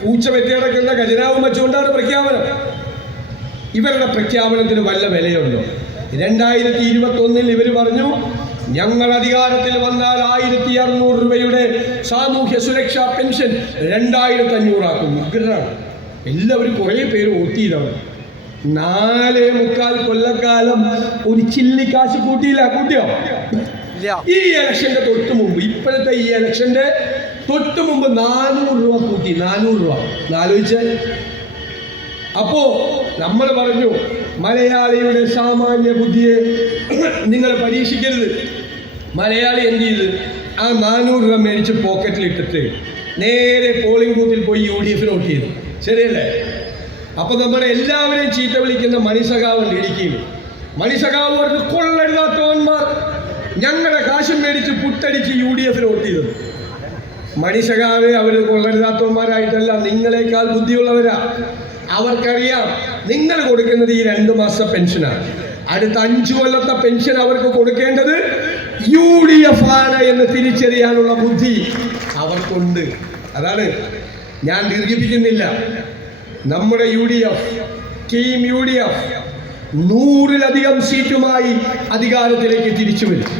പൂച്ച വെറ്റിയടക്കുന്ന ഖജനാവും വെച്ചുകൊണ്ടാണ് പ്രഖ്യാപനം. ഇവരുടെ പ്രഖ്യാപനത്തിന് വല്ല വിലയുണ്ടോ? 2021 ഇവർ പറഞ്ഞു ഞങ്ങൾ അധികാരത്തിൽ വന്നാൽ 1600 രൂപയുടെ സാമൂഹ്യ സുരക്ഷാ പെൻഷൻ 2500 ആക്കും. ഉഗ്രനാണ്. എല്ലാവരും കുറേ പേര് വോട്ട് ചെയ്തവർ. 4.25 കൊല്ലക്കാലം ഒരു ചില്ലിക്കാശ് കൂട്ടിയോ? ഈ ഇലക്ഷന്റെ തൊട്ട് മുമ്പ്, ഇപ്പോഴത്തെ ഈ ഇലക്ഷന്റെ തൊട്ട് മുമ്പ് 400 രൂപ കൂട്ടി. 400 രൂപ ആലോചിച്ച്. അപ്പോ നമ്മൾ പറഞ്ഞു മലയാളിയുടെ സാമാന്യ ബുദ്ധിയെ നിങ്ങൾ പരീക്ഷിക്കരുത്. മലയാളി എന്ത് ചെയ്ത് ആ 400 രൂപ മേടിച്ച് പോക്കറ്റിലിട്ടിട്ട് നേരെ പോളിംഗ് ബൂത്തിൽ പോയി UDF വോട്ട് ചെയ്തു. ശരിയല്ലേ? അപ്പൊ നമ്മുടെ എല്ലാവരെയും ചീത്ത വിളിക്കുന്ന മണിസഖാവുണ്ട് ഇടുക്കിയിൽ. മണിസഖാവ് പറഞ്ഞ് കൊള്ളരുതാത്തവന്മാർ ഞങ്ങളുടെ കാശും മേടിച്ച് പുട്ടടിച്ച് UDF വോട്ട് ചെയ്തു. മണിസഖാവെ അവർ കൊള്ളരുതാത്തവന്മാരായിട്ടല്ല, നിങ്ങളെക്കാൾ ബുദ്ധിയുള്ളവരാ. അവർക്കറിയാം നിങ്ങൾ കൊടുക്കുന്നത് ഈ 2 മാസത്തെ പെൻഷനാണ്. അടുത്ത 5 കൊല്ലത്തെ പെൻഷൻ അവർക്ക് കൊടുക്കേണ്ടത് UDF ആണ് എന്ന് തിരിച്ചറിയാനുള്ള ബുദ്ധി അവർക്കുണ്ട്. അതാണ് ഞാൻ ദീർഘിപ്പിക്കുന്നില്ല. നമ്മുടെ UDF ടീം UDF 100-ലധികം സീറ്റുമായി അധികാരത്തിലേക്ക് തിരിച്ചു വരും.